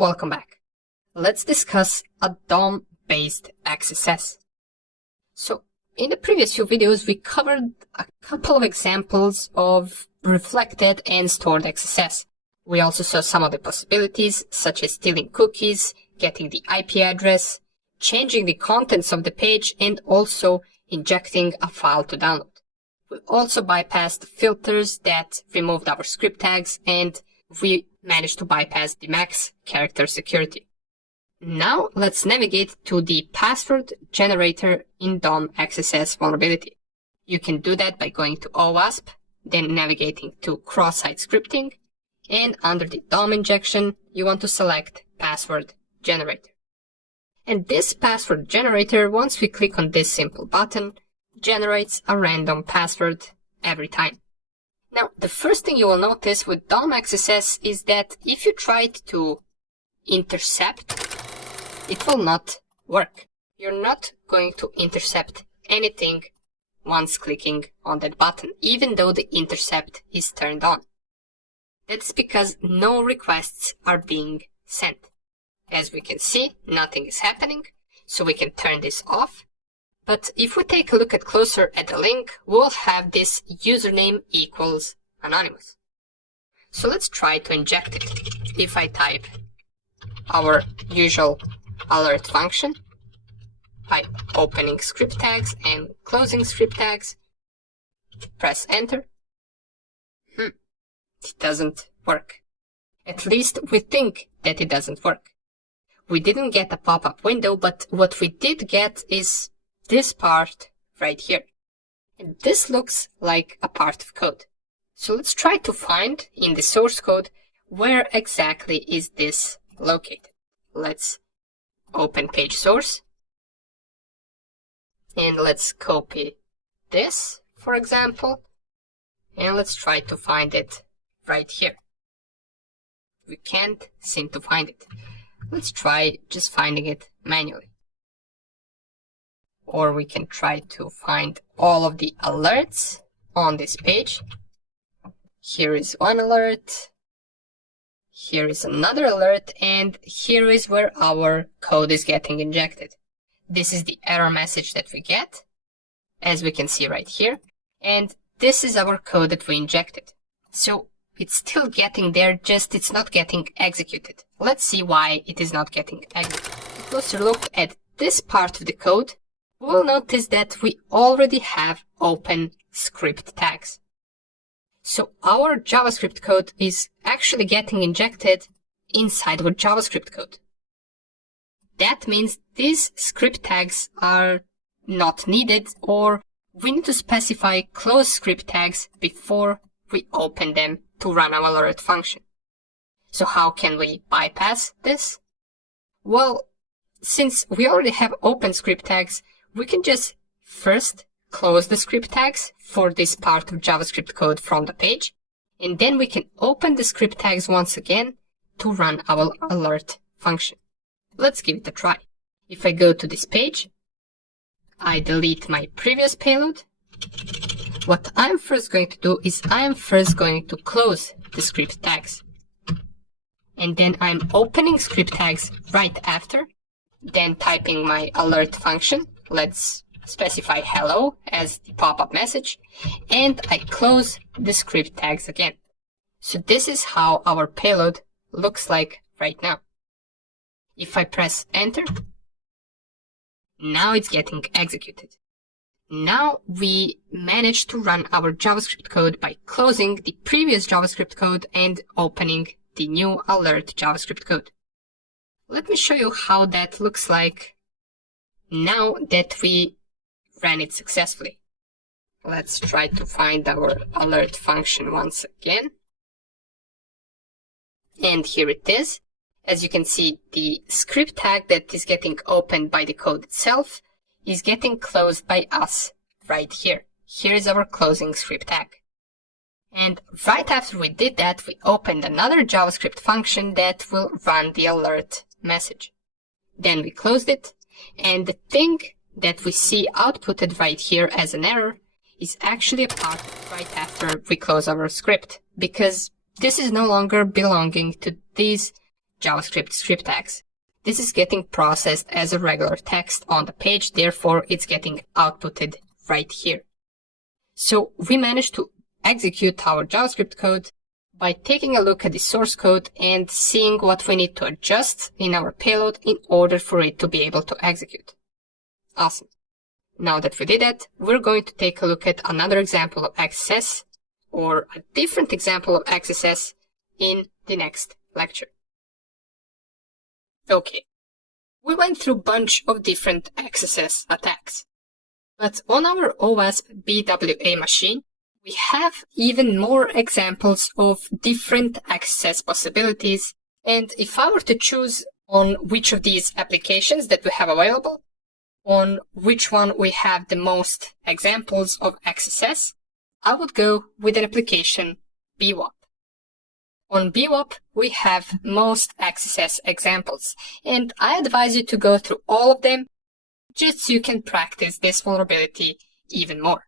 Welcome back. Let's discuss a DOM-based XSS. So, in the previous few videos, we covered a couple of examples of reflected and stored XSS. We also saw some of the possibilities, such as stealing cookies, getting the IP address, changing the contents of the page, and also injecting a file to download. We also bypassed filters that removed our script tags, and we managed to bypass the max character security. Now let's navigate to the password generator in DOM XSS vulnerability. You can do that by going to OWASP, then navigating to cross-site scripting, and under the DOM injection, you want to select password generator. And this password generator, once we click on this simple button, generates a random password every time. Now, the first thing you will notice with DOM XSS is that if you try to intercept, it will not work. You're not going to intercept anything once clicking on that button, even though the intercept is turned on. That's because no requests are being sent. As we can see, nothing is happening, so we can turn this off. But if we take a look closer at the link, we'll have this username equals anonymous. So let's try to inject it. If I type our usual alert function by opening script tags and closing script tags, press enter, it doesn't work. At least we think that it doesn't work. We didn't get a pop-up window, but what we did get is this part right here. And this looks like a part of code. So let's try to find in the source code where exactly is this located. Let's open page source. And let's copy this, for example. And let's try to find it right here. We can't seem to find it. Let's try just finding it manually. Or we can try to find all of the alerts on this page. Here is one alert. Here is another alert. And here is where our code is getting injected. This is the error message that we get, as we can see right here. And this is our code that we injected. So it's still getting there, just it's not getting executed. Let's see why it is not getting executed. A closer look at this part of the code, we'll notice that we already have open script tags. So our JavaScript code is actually getting injected inside our JavaScript code. That means these script tags are not needed, or we need to specify close script tags before we open them to run our alert function. So how can we bypass this? Well, since we already have open script tags, we can just first close the script tags for this part of JavaScript code from the page, and then we can open the script tags once again to run our alert function. Let's give it a try. If I go to this page, I delete my previous payload. What I'm first going to do is I am first going to close the script tags. And then I'm opening script tags right after, then typing my alert function. Let's specify hello as the pop-up message, and I close the script tags again. So this is how our payload looks like right now. If I press enter, now it's getting executed. Now we managed to run our JavaScript code by closing the previous JavaScript code and opening the new alert JavaScript code. Let me show you how that looks like now that we ran it successfully. Let's try to find our alert function once again. And here it is. As you can see, the script tag that is getting opened by the code itself is getting closed by us right here. Here is our closing script tag. And right after we did that, we opened another JavaScript function that will run the alert message. Then we closed it, and the thing that we see outputted right here as an error is actually a part right after we close our script, because this is no longer belonging to these JavaScript script tags. This is getting processed as a regular text on the page, therefore it's getting outputted right here. So we managed to execute our JavaScript code by taking a look at the source code and seeing what we need to adjust in our payload in order for it to be able to execute. Awesome. Now that we did that, we're going to take a look at another example of XSS or a different example of XSS in the next lecture. Okay, we went through a bunch of different XSS attacks, but on our OS BWA machine, we have even more examples of different XSS possibilities, and if I were to choose on which of these applications that we have available, on which one we have the most examples of XSS, I would go with an application BWAP. On BWAP, we have most XSS examples, and I advise you to go through all of them just so you can practice this vulnerability even more.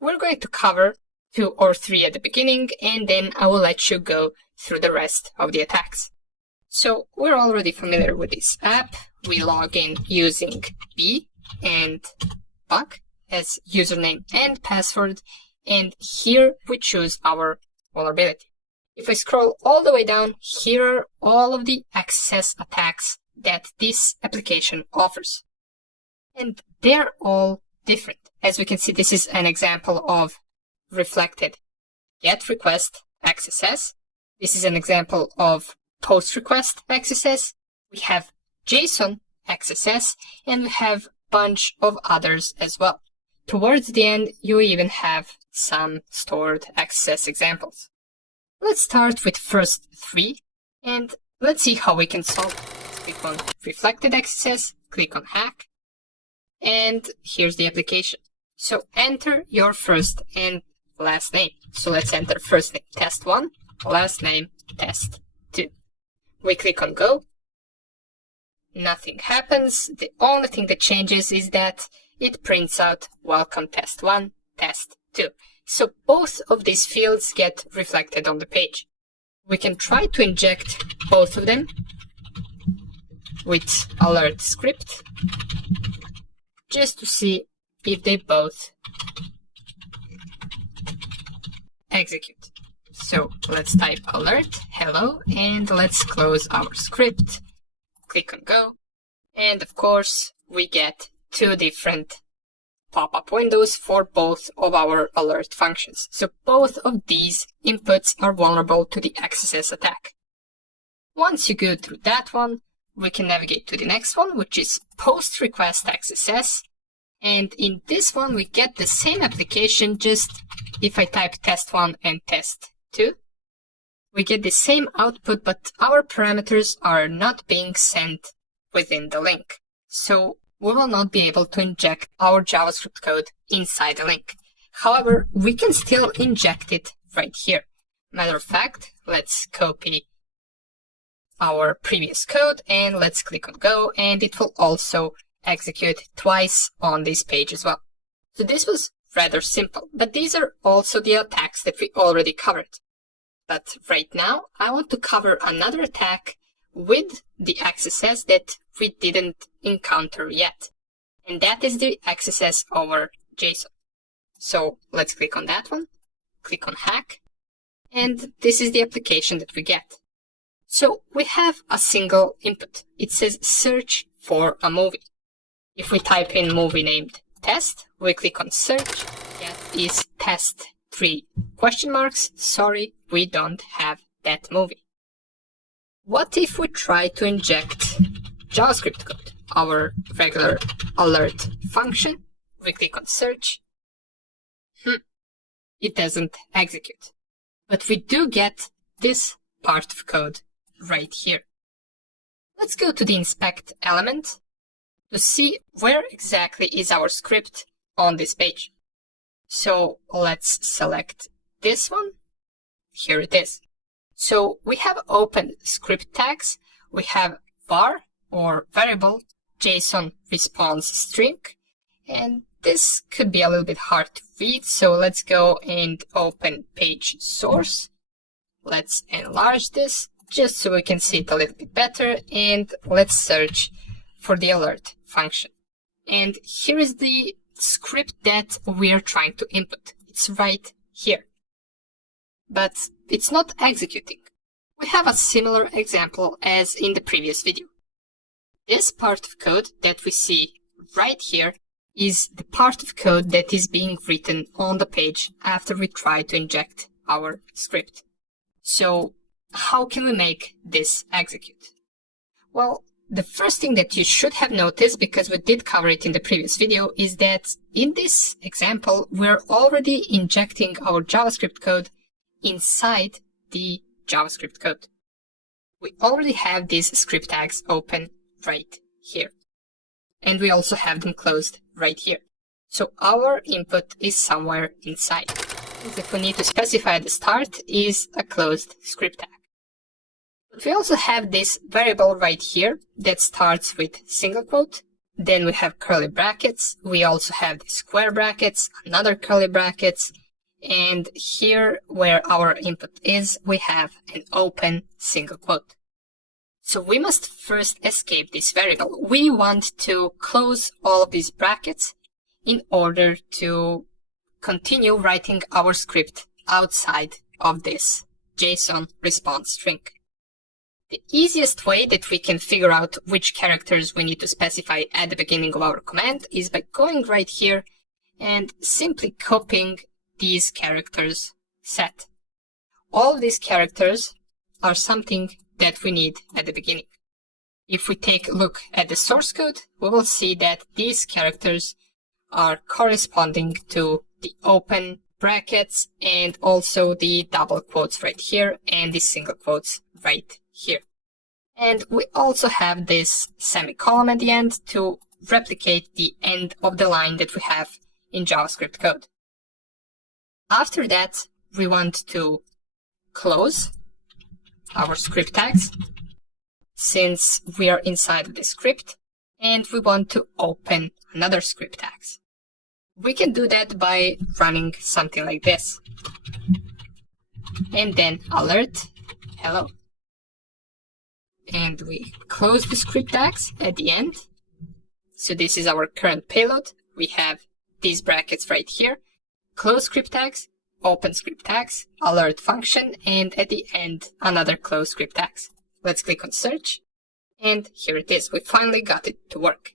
We're going to cover 2 or 3 at the beginning, and then I will let you go through the rest of the attacks. So we're already familiar with this app. We log in using B and Buck as username and password, and here we choose our vulnerability. If I scroll all the way down, here are all of the XSS attacks that this application offers. And they're all different. As we can see, this is an example of reflected GET request XSS. This is an example of post request XSS. We have JSON XSS, and we have a bunch of others as well. Towards the end, you even have some stored XSS examples. Let's start with first 3, and let's see how we can solve it. Let's click on reflected XSS, click on hack, and here's the application. So enter your first and last name. So let's enter first name test1, last name test2. We click on go. Nothing happens. The only thing that changes is that it prints out welcome test1, test2. So both of these fields get reflected on the page. We can try to inject both of them with alert script just to see if they both execute. So let's type alert, hello, and let's close our script. Click on go. And of course, we get 2 different pop-up windows for both of our alert functions. So both of these inputs are vulnerable to the XSS attack. Once you go through that one, we can navigate to the next one, which is post request XSS. And in this one, we get the same application, just if I type test1 and test2, we get the same output, but our parameters are not being sent within the link. So we will not be able to inject our JavaScript code inside the link. However, we can still inject it right here. Matter of fact, let's copy our previous code and let's click on go, and it will also execute twice on this page as well. So this was rather simple, but these are also the attacks that we already covered. But right now, I want to cover another attack with the XSS that we didn't encounter yet. And that is the XSS over JSON. So let's click on that one, click on hack, and this is the application that we get. So we have a single input. It says search for a movie. If we type in movie named test, we click on search, that is test 3 question marks. Sorry, we don't have that movie. What if we try to inject JavaScript code, our regular alert function? We click on search. It doesn't execute. But we do get this part of code right here. Let's go to the inspect element to see where exactly is our script on this page. So let's select this one. Here it is. So we have open script tags. We have var or variable JSON response string. And this could be a little bit hard to read. So let's go and open page source. Let's enlarge this just so we can see it a little bit better, and let's search for the alert function. And here is the script that we are trying to input. It's right here. But it's not executing. We have a similar example as in the previous video. This part of code that we see right here is the part of code that is being written on the page after we try to inject our script. So how can we make this execute? Well, the first thing that you should have noticed, because we did cover it in the previous video, is that in this example, we're already injecting our JavaScript code inside the JavaScript code. We already have these script tags open right here. And we also have them closed right here. So our input is somewhere inside. If we need to specify at the start is a closed script tag. But we also have this variable right here that starts with single quote. Then we have curly brackets. We also have the square brackets, another curly brackets. And here where our input is, we have an open single quote. So we must first escape this variable. We want to close all of these brackets in order to continue writing our script outside of this JSON response string. The easiest way that we can figure out which characters we need to specify at the beginning of our command is by going right here and simply copying these characters set. All of these characters are something that we need at the beginning. If we take a look at the source code, we will see that these characters are corresponding to the open brackets and also the double quotes right here and the single quotes right here. And we also have this semicolon at the end to replicate the end of the line that we have in JavaScript code. After that, we want to close our script tags since we are inside of the script, and we want to open another script tags. We can do that by running something like this. And then alert hello. And we close the script tags at the end. So this is our current payload. We have these brackets right here. Close script tags, open script tags, alert function, and at the end, another close script tags. Let's click on search. And here it is. We finally got it to work.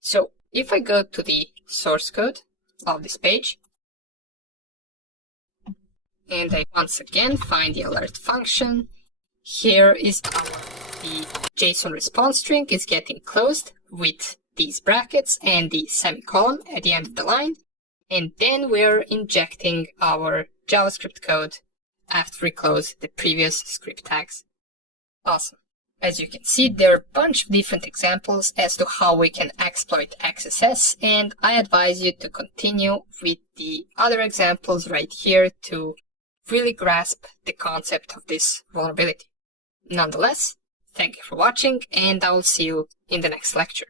So if I go to the source code of this page, and I once again find the alert function, here is the JSON response string is getting closed with these brackets and the semicolon at the end of the line. And then we're injecting our JavaScript code after we close the previous script tags. Awesome. As you can see, there are a bunch of different examples as to how we can exploit XSS, and I advise you to continue with the other examples right here to really grasp the concept of this vulnerability. Nonetheless, thank you for watching, and I will see you in the next lecture.